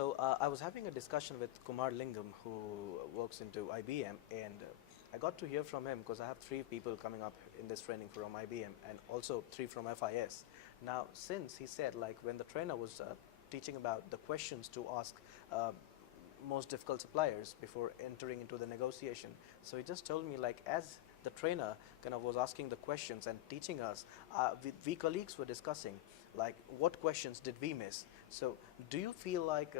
So I was having a discussion with Kumar Lingam, who works into IBM, and I got to hear from him because I have 3 people coming up in this training from IBM and also 3 from FIS. Now, since he said, like, when the trainer was teaching about the questions to ask most difficult suppliers before entering into the negotiation, so he just told me, like, as the trainer kind of was asking the questions and teaching us, we colleagues were discussing, like, what questions did we miss. So do you feel like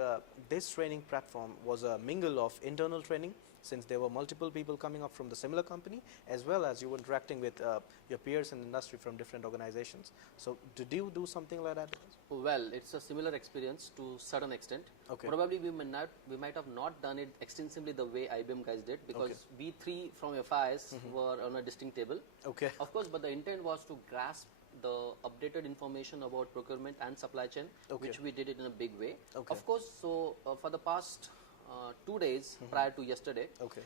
this training platform was a mingle of internal training, since there were multiple people coming up from the similar company, as well as you were interacting with your peers in the industry from different organizations? So did you do something like that? Well, it's a similar experience to certain extent. Okay. Probably we might have not done it extensively the way IBM guys did, because Okay. we 3 from FIS were on a distinct table. Okay. Of course, but the intent was to grasp the updated information about procurement and supply chain, Okay. which we did it in a big way. Okay. Of course, so for the past 2 days prior to yesterday, Okay.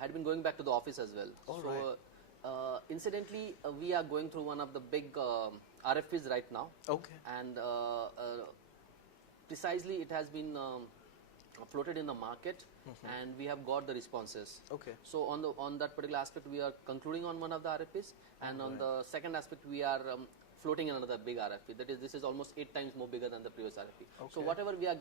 had been going back to the office as well. All so, right. Incidentally, we are going through one of the big RFPs right now, Okay. and precisely it has been floated in the market, and we have got the responses. Okay. So on that particular aspect, we are concluding on one of the RFPs, and on the second aspect, we are floating in another big RFP. That is, this is almost 8 times more bigger than the previous RFP. So Okay. whatever we are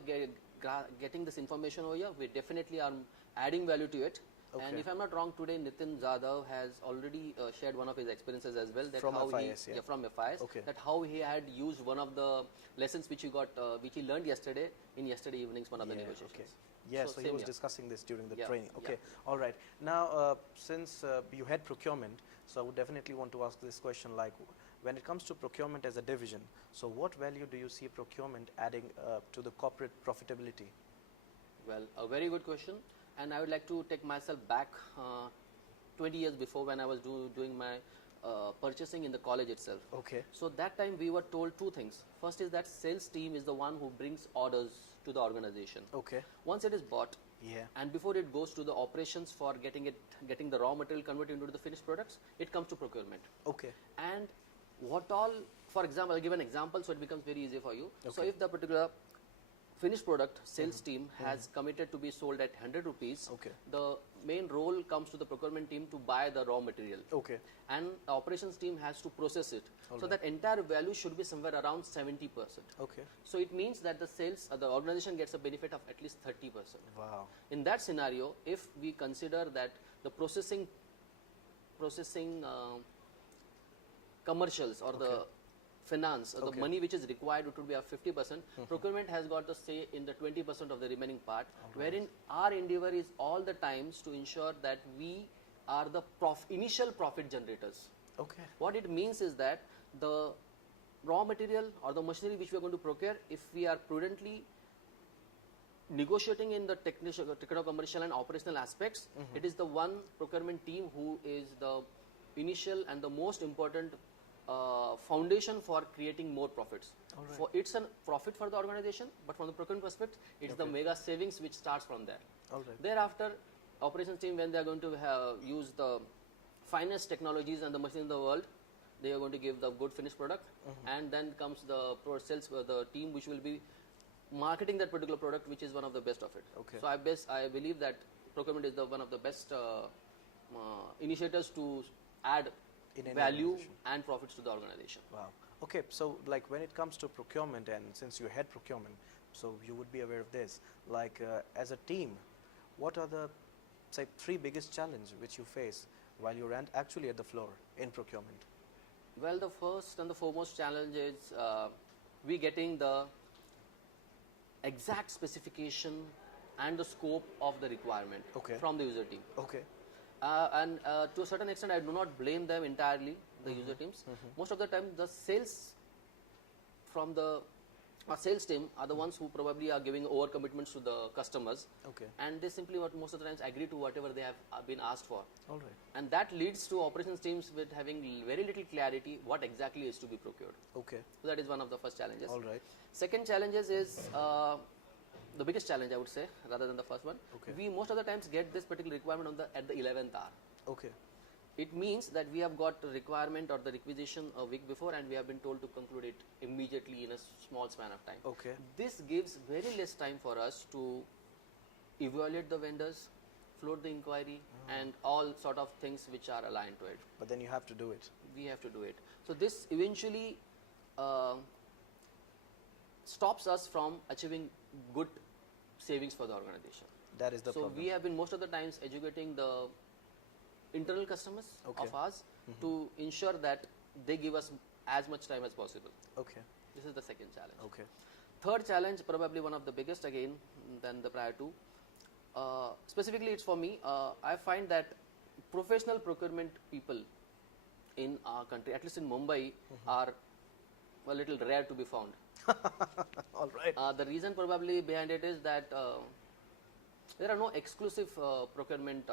getting this information over here, we definitely are adding value to it. And Okay. if I'm not wrong, today Nitin Jadhav has already shared one of his experiences as well. That From how FIS, he, yeah. from FIS. Okay. That how he had used one of the lessons which he got, which he learned yesterday in yesterday evening's one of the Yeah, negotiations. okay. Yeah, so he same was here. discussing this during the Yeah, training. yeah. Okay, all right. Now, since you had procurement, so I would definitely want to ask this question, like, when it comes to procurement as a division, so what value do you see procurement adding to the corporate profitability? Well, a very good question, and I would like to take myself back 20 years before, when I was doing my purchasing in the college itself. Okay. So that time we were told 2 things. First is that sales team is the one who brings orders to the organization. Okay. Once it is bought, Yeah. and before it goes to the operations for getting the raw material converted into the finished products, it comes to procurement. Okay. And what all, for example, I'll give an example so it becomes very easy for you. So Okay. if the particular finished product sales team has committed to be sold at 100 rupees, Okay. the main role comes to the procurement team to buy the raw material. Okay. And the operations team has to process it. All so right. that entire value should be somewhere around 70%. Okay. So it means that the organization gets a benefit of at least 30%. Wow. In that scenario, if we consider that the processing commercials or the finance or the money which is required, it would be of 50%. Procurement has got the say in the 20% of the remaining part, wherein our endeavor is all the times to ensure that we are the initial profit generators. Okay. What it means is that the raw material or the machinery which we are going to procure, if we are prudently negotiating in the technical, commercial and operational aspects, it is the one procurement team who is the initial and the most important foundation for creating more profits. Alright. It's a profit for the organization, but from the procurement perspective, it's the mega savings which starts from there. All right. Thereafter, operations team, when they are going to use the finest technologies and the machine in the world, they are going to give the good finished product, and then comes the sales, the team which will be marketing that particular product, which is one of the best of it. Okay. So I believe that procurement is one of the best initiators to add In any value organization. and profits to the organization. Wow. Okay, so like when it comes to procurement, and since you had procurement, so you would be aware of this, like as a team, what are the, say, 3 biggest challenges which you face while you're actually at the floor in procurement? Well, the first and the foremost challenge is we getting the exact specification and the scope of the requirement from the user team. Okay. And to a certain extent, I do not blame them entirely, the user teams. Most of the time, the sales from the sales team are the ones who probably are giving over commitments to the customers. Okay. And they simply, most of the times, agree to whatever they have been asked for. All right. And that leads to operations teams with having very little clarity what exactly is to be procured. Okay. So that is one of the first challenges. All right. Second challenges is the biggest challenge, I would say, rather than the first one. Okay. We most of the times get this particular requirement at the 11th hour. Okay. it means that we have got the requirement or the requisition a week before, and we have been told to conclude it immediately in a small span of time. Okay. This gives very less time for us to evaluate the vendors, float the inquiry, and all sort of things which are aligned to it. But then you have to do it. We have to do it. So this eventually stops us from achieving good savings for the organization. That is the So problem. we have been most of the times educating the internal customers Okay. of ours to ensure that they give us as much time as possible. Okay. This is the second challenge. Okay. Third challenge, probably one of the biggest again than the prior two. Specifically, it's for me. I find that professional procurement people in our country, at least in Mumbai, are a little rare to be found. All right. The reason probably behind it is that there are no exclusive procurement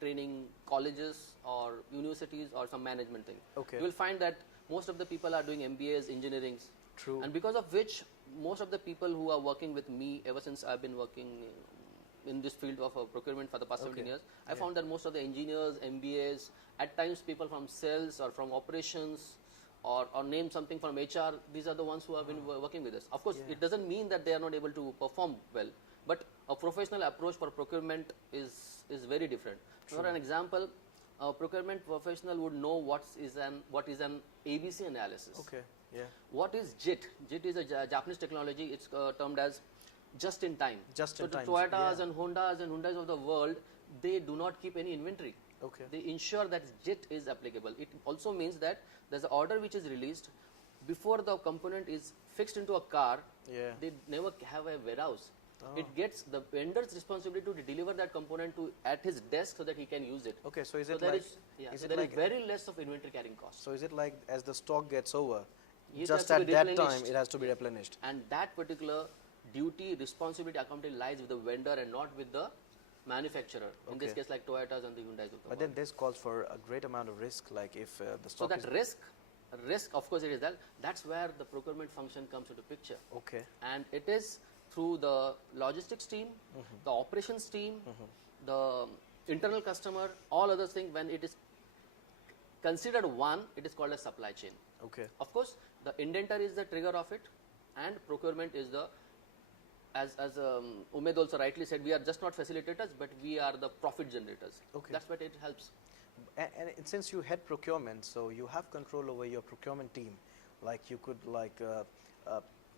training colleges or universities or some management thing. Okay. You will find that most of the people are doing MBAs, engineerings, True. and because of which most of the people who are working with me ever since I've been working in this field of procurement for the past 17 years, I found that most of the engineers, MBAs, at times people from sales or from operations or name something from HR, these are the ones who have been working with us. Of course, it doesn't mean that they are not able to perform well, but a professional approach for procurement is very different. For an example, a procurement professional would know what is an ABC analysis. Okay. Yeah. What is JIT? JIT is a Japanese technology. It's termed as just in time. Just in so time, the Toyotas yeah. and Hyundais of the world, they do not keep any inventory. Okay. They ensure that JIT is applicable. It also means that there's an order which is released before the component is fixed into a car. Yeah. They never have a warehouse. Oh. It gets the vendor's responsibility to deliver that component to at his desk so that he can use it. Okay. So is So it there like? is, yeah, is so it there like? is very less of inventory carrying cost. So is it like as the stock gets over, It just has to at be that time replenished. it has to be replenished? And that particular duty, responsibility, accountability lies with the vendor and not with the manufacturer. In this Okay. case, like Toyotas and the Hyundais of the But world. then this calls for a great amount of risk. Like if the So stock that is risk, of course, it is that. That's where the procurement function comes into picture. okay. And it is through the logistics team, the operations team, the internal customer, all other things. When it is considered one, it is called a supply chain. Okay. Of course, the indenter is the trigger of it, and procurement is the, as Umed also rightly said, we are just not facilitators, but we are the profit generators. Okay. That's what it helps. And since you head procurement, so you have control over your procurement team. Like you could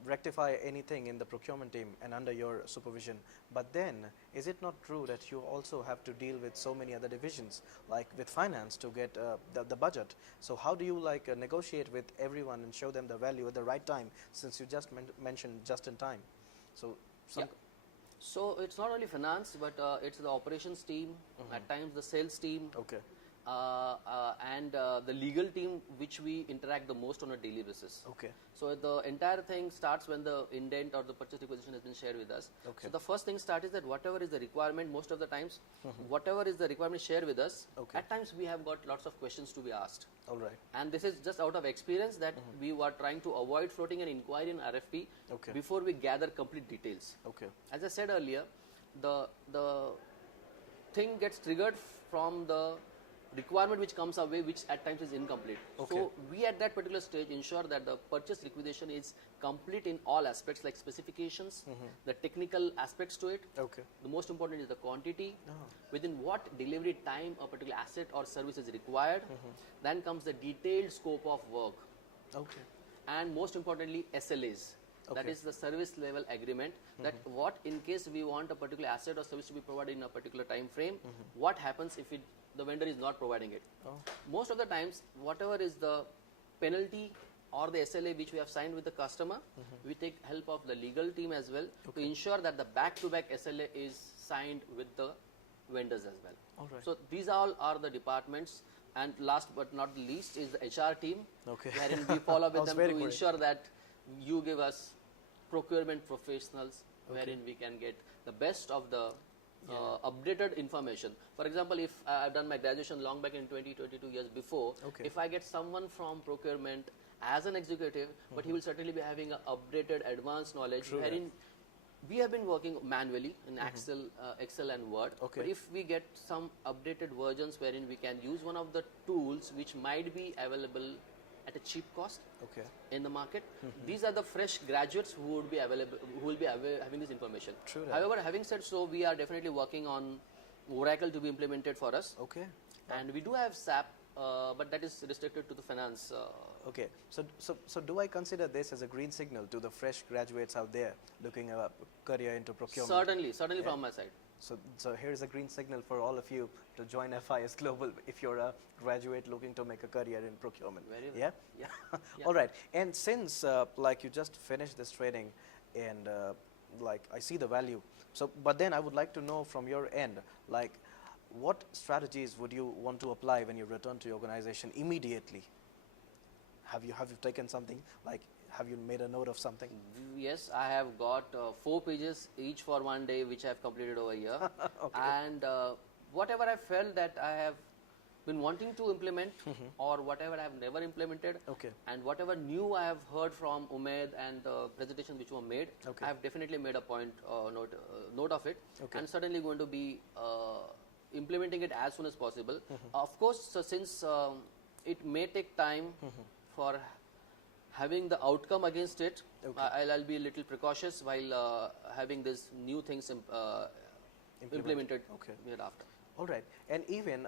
rectify anything in the procurement team and under your supervision. But then, is it not true that you also have to deal with so many other divisions, like with finance to get the budget? So how do you negotiate with everyone and show them the value at the right time, since you just mentioned just in time? So So it's not only finance, but it's the operations team, at times the sales team, okay. and the legal team, which we interact the most on a daily basis. Okay. So the entire thing starts when the indent or the purchase requisition has been shared with us. Okay. So the first thing starts is that whatever is the requirement, most of the times, whatever is the requirement shared with us, Okay. at times we have got lots of questions to be asked. All right. And this is just out of experience that we were trying to avoid floating an inquiry in RFP Okay. before we gather complete details. Okay. As I said earlier, the thing gets triggered from the requirement which comes away, which at times is incomplete. Okay. So we at that particular stage ensure that the purchase requisition is complete in all aspects, like specifications, the technical aspects to it. Okay. The most important is the quantity, Oh. within what delivery time a particular asset or service is required. Then comes the detailed scope of work, Okay. and most importantly SLAs. That Okay. is the service level agreement, that what in case we want a particular asset or service to be provided in a particular time frame, what happens if the vendor is not providing it. Oh. Most of the times, whatever is the penalty or the SLA which we have signed with the customer, we take help of the legal team as well to ensure that the back-to-back SLA is signed with the vendors as well. All right. So these all are the departments, and last but not the least is the HR team, Okay. wherein we follow That with was them very to quick. ensure that you give us procurement professionals, wherein we can get the best of the updated information. For example, if I've done my graduation long back in 22 years before, Okay. if I get someone from procurement as an executive, but he will certainly be having a updated advanced knowledge, True wherein We have been working manually in Excel and Word. Okay. But if we get some updated versions wherein we can use one of the tools which might be available at a cheap cost Okay. in the market, these are the fresh graduates who would be available, who will be having this information. True that. However, having said so, we are definitely working on Oracle to be implemented for us, Okay. and we do have SAP, but that is restricted to the finance. Okay. So do I consider this as a green signal to the fresh graduates out there looking a career into procurement? Certainly from my side. So here's a green signal for all of you to join FIS Global if you're a graduate looking to make a career in procurement. Very well. Yeah? Yeah. Yeah. All right. And since like you just finished this training and like I see the value. So, but then I would like to know from your end, like what strategies would you want to apply when you return to your organization immediately? Have you taken something, like have you made a note of something? Yes, I have got 4 pages each for one day, which I have completed over here. Okay. And whatever I felt that I have been wanting to implement, or whatever I have never implemented, Okay. and whatever new I have heard from Umaid and the presentations which were made, Okay. I have definitely made a note of it, Okay. and certainly going to be implementing it as soon as possible. Of course, so since it may take time for having the outcome against it, Okay. I'll be a little precautious while having these new things implemented Okay. thereafter. All right. And even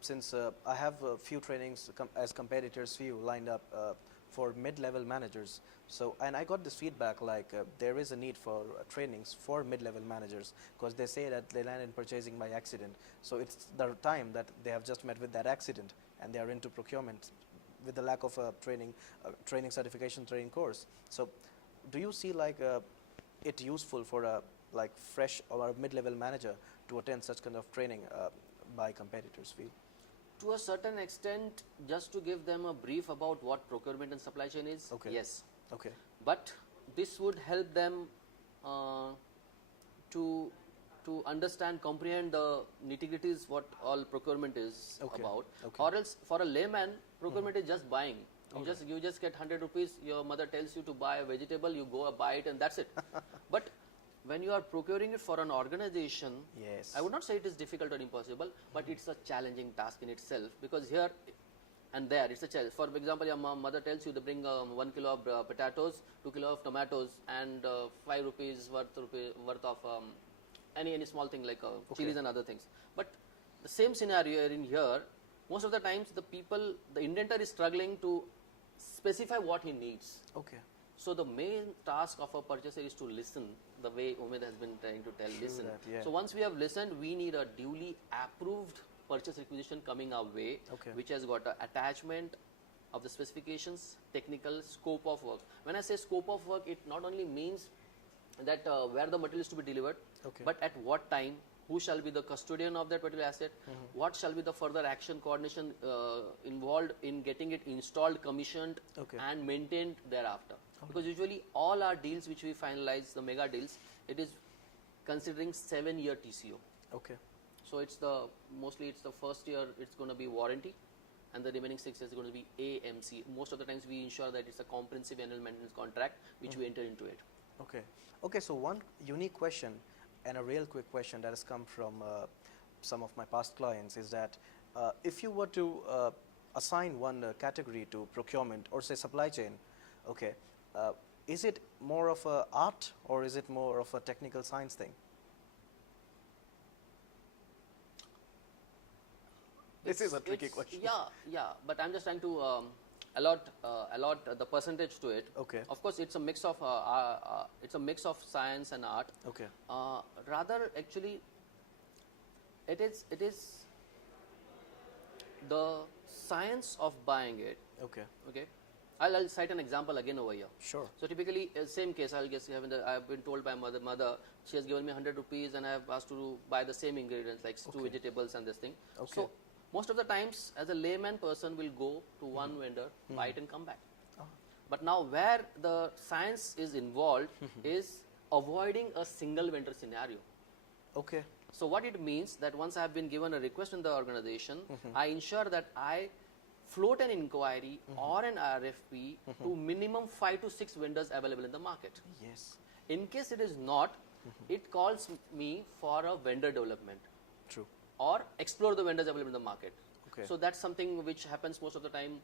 since I have a few trainings as competitors view lined up for mid-level managers. So, and I got this feedback like there is a need for trainings for mid-level managers because they say that they land in purchasing by accident. So it's the time that they have just met with that accident and they are into procurement with the lack of a training certification training course. So do you see like it useful for a like fresh or a mid-level manager to attend such kind of training by competitors view? To a certain extent, just to give them a brief about what procurement and supply chain is, Okay. yes. Okay. But this would help them to understand, comprehend the nitty-gritties what all procurement is Okay. about. Okay. Or else, for a layman, procurement is just buying. You just get 100 rupees. Your mother tells you to buy a vegetable, you go buy it, and that's it. But when you are procuring it for an organization, Yes. I would not say it is difficult or impossible, but it's a challenging task in itself, because here and there it's a challenge. For example, your mother tells you to bring 1 kilo of potatoes, 2 kilo of tomatoes, and 5 rupees worth of any small thing like chilies and other things. But the same scenario in here, most of the times the indenter is struggling to specify what he needs. Okay. So the main task of a purchaser is to listen, the way Umaid has been trying to tell, listen. that, yeah. So once we have listened, we need a duly approved purchase requisition coming our way, Okay. which has got an attachment of the specifications, technical scope of work. When I say scope of work, it not only means that where the material is to be delivered, Okay. but at what time, who shall be the custodian of that particular asset, what shall be the further action coordination involved in getting it installed, commissioned, Okay. and maintained thereafter. Because usually all our deals which we finalize, the mega deals, it is considering 7-year TCO. Okay. So it's mostly it's the first year it's going to be warranty, and the remaining 6 years is going to be AMC. Most of the times we ensure that it's a comprehensive annual maintenance contract which we enter into it. Okay. Okay. So one unique question and a real quick question that has come from some of my past clients is that if you were to assign one category to procurement or say supply chain, okay, is it more of a art or is it more of a technical science thing? This is a tricky question. Yeah, but I'm just trying to allot the percentage to it. Okay. Of course, it's a mix of science and art. Okay. Rather, actually, it is the science of buying it. Okay. Okay, I'll cite an example again over here. Sure. So typically, same case. I've been told by mother. She has given me 100 rupees, and I have asked to buy the same ingredients like 2 vegetables and this thing. Okay. So most of the times, as a layman person will go to one vendor, buy it and come back. But now where the science is involved is avoiding a single vendor scenario. Okay. So what it means that once I have been given a request in the organization, I ensure that I float an inquiry or an RFP to minimum 5 to 6 vendors available in the market. Yes. In case it is not, it calls me for a vendor development True. or explore the vendors available in the market. Okay. So that's something which happens most of the time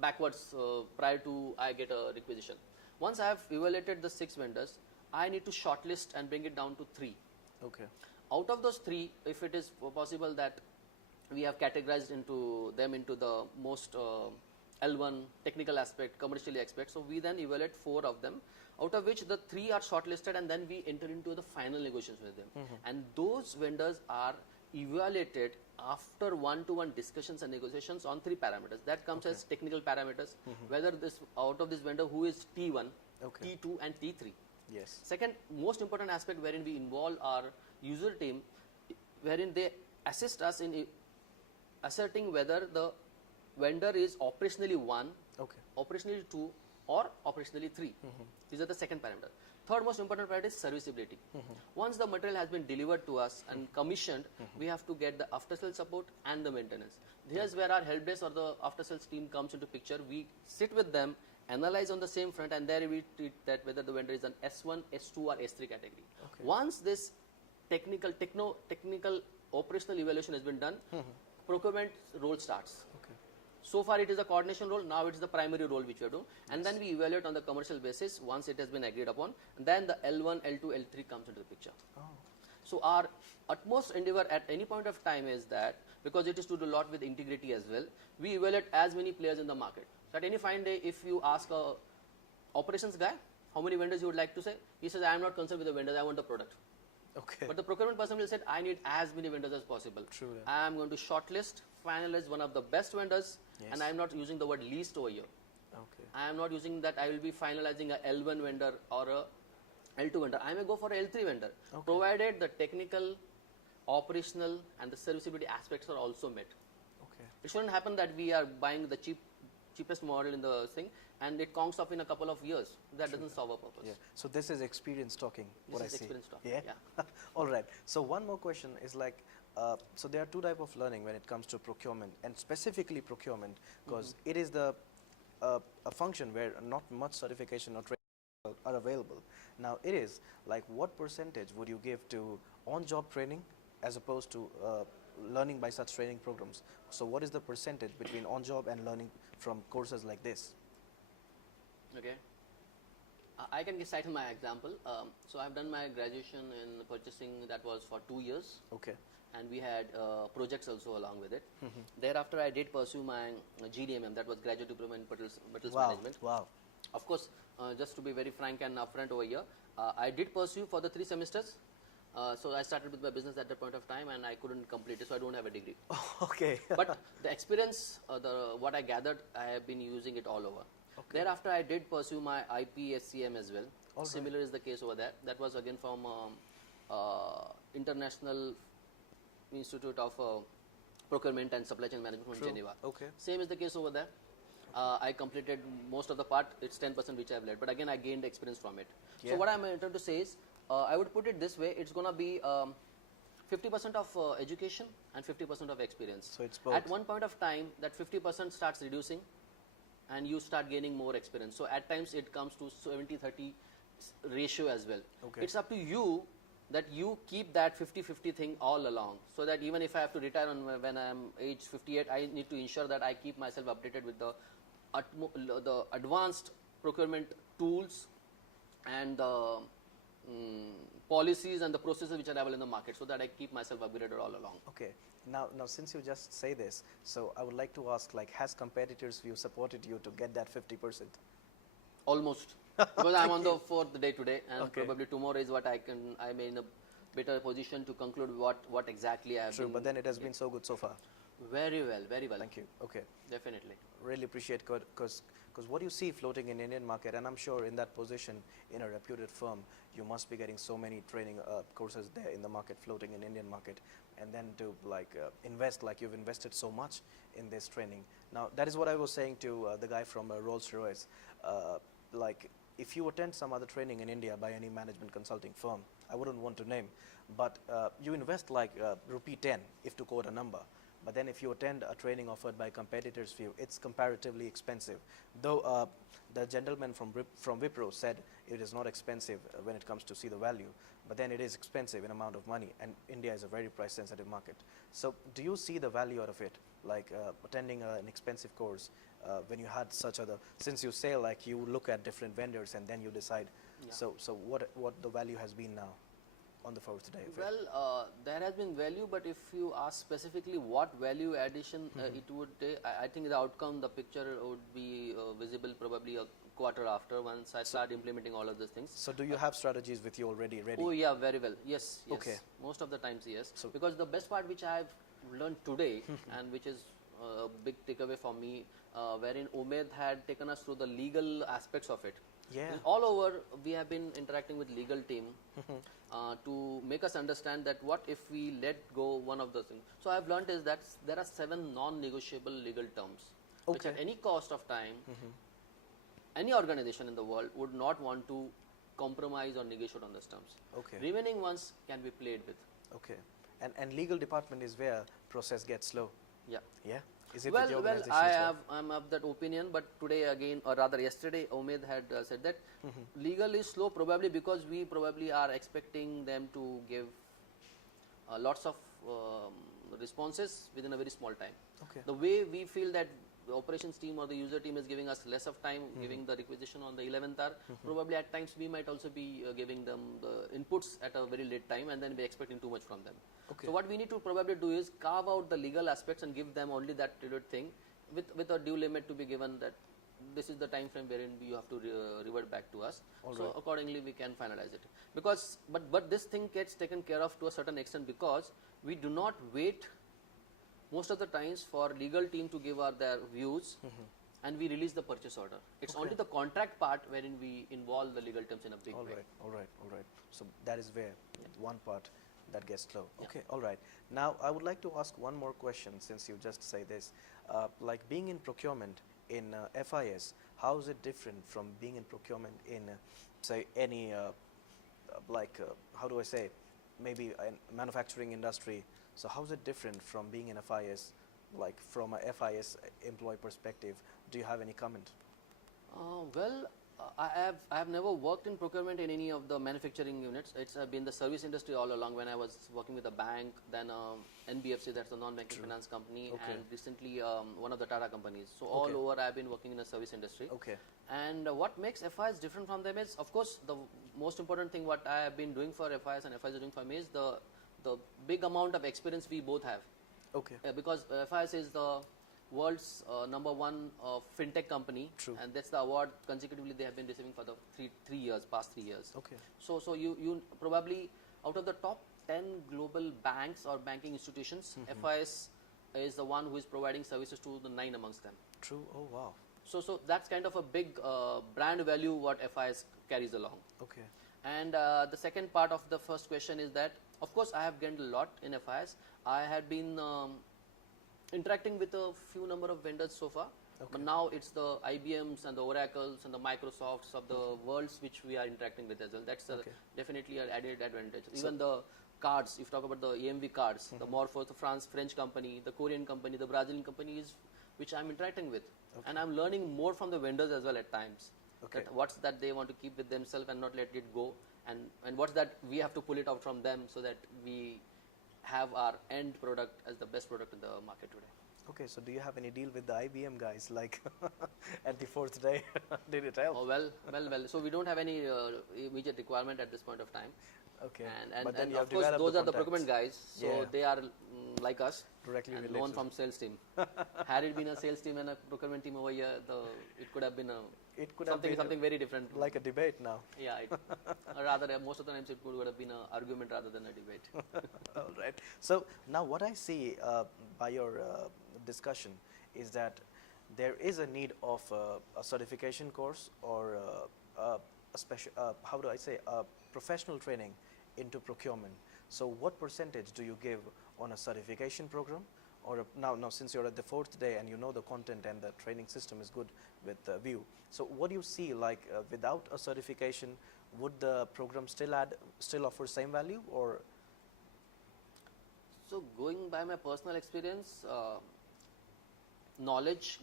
backwards prior to I get a requisition. Once I have evaluated the 6 vendors, I need to shortlist and bring it down to 3. Okay. Out of those 3, if it is possible that we have categorized into the most L1 technical aspect, commercially aspect, so we then evaluate 4 of them, out of which the 3 are shortlisted, and then we enter into the final negotiations with them. And those vendors are evaluated after one-to-one discussions and negotiations on 3 parameters. That comes as technical parameters, whether this out of this vendor who is T1, T2 and T3. Yes. Second most important aspect wherein we involve our user team, wherein they assist us in asserting whether the vendor is operationally 1, operationally 2 or operationally 3. These are the second parameter. Third most important parameter is serviceability. Once the material has been delivered to us and commissioned, we have to get the after sales support and the maintenance. Here's where our help desk or the after sales team comes into picture. We sit with them, analyze on the same front, and there we treat that whether the vendor is an S1, S2 or S3 category. Once this technical operational evaluation has been done, procurement role starts. So far it is a coordination role, now it is the primary role which we are doing, and then we evaluate on the commercial basis once it has been agreed upon, and then the L1, L2, L3 comes into the picture. So our utmost endeavor at any point of time is that, because it is to do a lot with integrity as well, we evaluate as many players in the market. So at any fine day, if you ask a operations guy, how many vendors you would like to say, he says, I am not concerned with the vendors, I want the product. But the procurement person will say, I need as many vendors as possible. True. I am going to shortlist, finalize one of the best vendors, and I am not using the word least over here. I am not using that I will be finalizing a L1 vendor or a L2 vendor. I may go for a L3 vendor, provided the technical, operational and the serviceability aspects are also met. It shouldn't happen that we are buying the cheapest model in the thing and it conks off in a couple of years. That doesn't solve a purpose. So this is experience talking. This is experience talking. All right. So one more question is like, so there are 2 types of learning when it comes to procurement, and specifically procurement, because it is the a function where not much certification or training are available. Now it is like, what percentage would you give to on-job training as opposed to learning by such training programs? So what is the percentage between on-job and learning from courses like this? I can cite my example. So I've done my graduation in purchasing, that was for 2 years. And we had projects also along with it. Thereafter, I did pursue my GDMM, that was Graduate Diploma in Metals Management. Of course, just to be very frank and upfront over here, I did pursue for the 3 semesters. So I started with my business at that point of time, and I couldn't complete it, so I don't have a degree. But the experience, what I gathered, I have been using it all over. Thereafter, I did pursue my IPSCM as well. Similar is the case over there. That was again from International Institute of Procurement and Supply Chain Management from Geneva. Same is the case over there. I completed most of the part. It's 10% which I have led, but again I gained experience from it. So what I'm trying to say is, I would put it this way: it's gonna be 50% of education and 50% of experience. So it's both. At one point of time, that 50% starts reducing, and you start gaining more experience. So at times it comes to 70-30 ratio as well. It's up to you that you keep that 50-50 thing all along, so that even if I have to retire when I am age 58, I need to ensure that I keep myself updated with the advanced procurement tools and the policies and the processes which are available in the market, so that I keep myself upgraded all along. Now since you just say this, so I would like to ask, like, has competitors view supported you to get that 50%? Almost. Because I'm on the 4th day today, and probably tomorrow is what I may in a better position to conclude what exactly I have been. But then it has been so good so far. Very well, very well. Thank you. Definitely. Really appreciate, because what you see floating in Indian market, and I'm sure in that position in a reputed firm, you must be getting so many training courses there in the market, floating in Indian market, and then to invest, like you've invested so much in this training. Now that is what I was saying to the guy from Rolls-Royce. Like, if you attend some other training in India by any management consulting firm, I wouldn't want to name, but you invest like rupee 10, if to quote a number, but then if you attend a training offered by competitors' view, it's comparatively expensive. Though the gentleman from Wipro said it is not expensive when it comes to see the value, but then it is expensive in amount of money, and India is a very price-sensitive market. So do you see the value out of it, like attending an expensive course when you had such other, since you say like you look at different vendors and then you decide, Yeah. so what the value has been now on the fourth day of it? Well, there has been value, but if you ask specifically what value addition it would take, I think the outcome, the picture would be visible probably a quarter after, once I start implementing all of these things. So do you have strategies with you already ready? Oh yeah, very well. Yes, yes. Okay. Most of the times, yes. So- Because the best part which I have learned today, and which is a big takeaway for me, wherein Umed had taken us through the legal aspects of it. Yeah. All over, we have been interacting with legal team to make us understand that what if we let go one of those things. So I have learned is that there are 7 non-negotiable legal terms, which Okay. at any cost of time, any organization in the world would not want to compromise or negotiate on those terms. Okay. Remaining ones can be played with. Okay. And legal department is where process gets slow. Yeah. Yeah. Is it with the Well, organization I as well? I'm of that opinion, but today again, or rather yesterday, Umed had said that legal is slow probably because we probably are expecting them to give lots of responses within a very small time. Okay. The way we feel that the operations team or the user team is giving us less of time, giving the requisition on the 11th hour, probably at times we might also be giving them the inputs at a very late time, and then we're expecting too much from them. Okay. So what we need to probably do is carve out the legal aspects and give them only that tailored thing with a due limit to be given, that this is the time frame wherein you have to revert back to us. All So right. accordingly we can finalize it. Because but this thing gets taken care of to a certain extent because we do not wait most of the times for legal team to give our their views and we release the purchase order. It's Okay. only the contract part wherein we involve the legal terms in a big All way. right. All right. All right. So that is where one part that gets slow. Yeah. Okay. All right. Now I would like to ask one more question since you just say this. Like being in procurement in FIS, how is it different from being in procurement in say any how do I say, maybe a manufacturing industry? So how is it different from being in FIS, like from a FIS employee perspective? Do you have any comment? I have never worked in procurement in any of the manufacturing units. It's been the service industry all along. When I was working with a bank, then NBFC, that's a non-banking finance company, Okay. and recently one of the Tata companies. So Okay. all over, I've been working in the service industry. Okay. And what makes FIS different from them is, of course, the most important thing what I have been doing for FIS and FIS is doing for me is the big amount of experience we both have. Okay. Because FIS is the world's #1 fintech company, True. and that's the award consecutively they have been receiving for the past 3 years. Okay. So you probably out of the top 10 global banks or banking institutions, FIS is the one who is providing services to the 9 amongst them. True. Oh wow. So that's kind of a big brand value what FIS carries along. Okay. And the second part of the first question is that, of course, I have gained a lot in FIS. I had been interacting with a few number of vendors so far, but now it's the IBMs and the Oracles and the Microsofts of the worlds which we are interacting with as well. That's Okay. definitely an added advantage. Even the cards, if you talk about the EMV cards, the Morphos, the French company, the Korean company, the Brazilian companies, which I'm interacting with, and I'm learning more from the vendors as well at times. Okay. That what's that they want to keep with themselves and not let it go, and what's that we have to pull it out from them so that we have our end product as the best product in the market today. Okay, so do you have any deal with the IBM guys, like at the fourth day? Did it help? Oh, well. So we don't have any immediate requirement at this point of time. Okay. And But then and you have of course developed those the are the contacts. procurement guys, so Yeah. they are like us Directly and related. known from sales team. Had it been a sales team and a procurement team over here, it could have been It could have been something very different. like a debate now. Yeah, or rather most of the times it would have been an argument rather than a debate. All right. So now what I see by your discussion is that there is a need of a certification course or a special, how do I say, a professional training into procurement. So what percentage do you give on a certification program? Or now since you're at the fourth day and you know the content and the training system is good with View, so what do you see, like without a certification, would the program still offer same value, or? So going by my personal experience,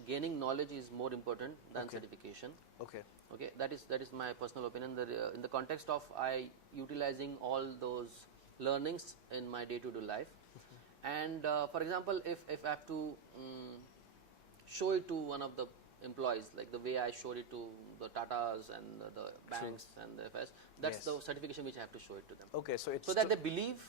gaining knowledge is more important than certification. Okay. Okay, that is my personal opinion. That in the context of I utilizing all those learnings in my day-to-day life, and for example, if I have to show it to one of the employees, like the way I showed it to the Tatas and the banks and the FS, that's Yes. the certification which I have to show it to them. Okay, so it's So that they believe,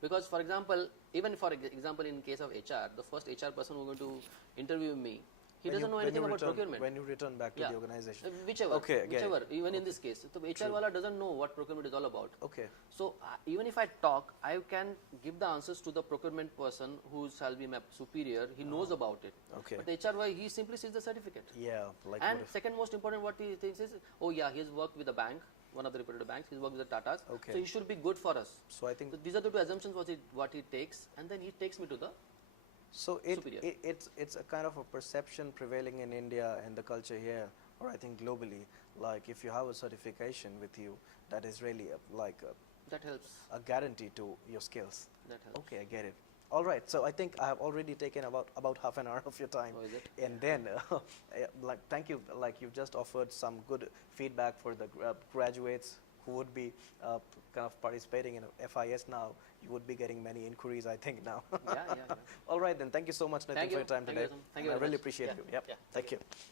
because for example, even for example in case of HR, the first HR person who is going to interview me, he doesn't know anything about procurement. When you return back to the organization. Whichever, Okay, I get it. whichever. Even in this case, the HR wala doesn't know what procurement is all about. Okay. So even if I talk, I can give the answers to the procurement person who shall be my superior. He knows about it. Okay. But the HR, he simply sees the certificate. Yeah, like And what if, second most important, what he thinks is, oh yeah, he's worked with a bank, one of the reputed banks. He's worked with the Tatas. Okay. So he should be good for us. so I think So these are the two assumptions what he takes, and then he takes me to the so superior. it's a kind of a perception prevailing in India and the culture here, or I think globally, like if you have a certification with you, that is really that helps. a guarantee to your skills. That helps. Okay, I get it. All right, so I think I have already taken about half an hour of your time, Oh, is it? and then like thank you, like you've just offered some good feedback for the graduates who would be kind of participating in FIS now. You would be getting many inquiries, I think now. Yeah. All right, then. Thank you so much, Nitin, Thank for you. your time Thank today. you, Azam. Thank you And I very really much. appreciate Yeah. you. Yep. Yeah. Thank you.